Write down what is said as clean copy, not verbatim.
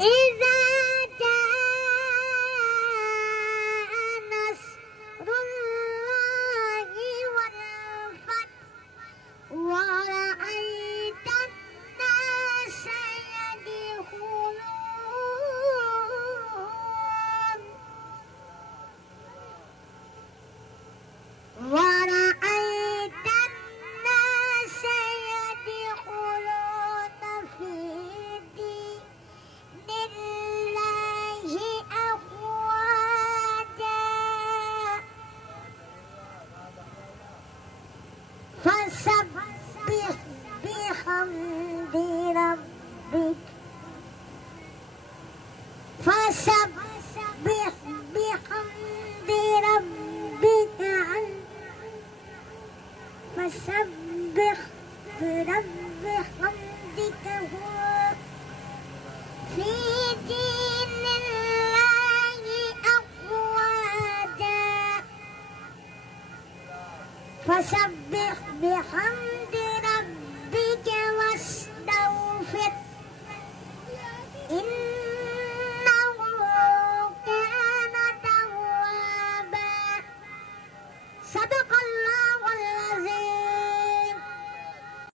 إذا جاء نصر الله والفتح ورأيت الناس يدخلون في دين الله أفواجا فسبح بحمد ربك فسبح برب حمدك هو في دين الله أفواجا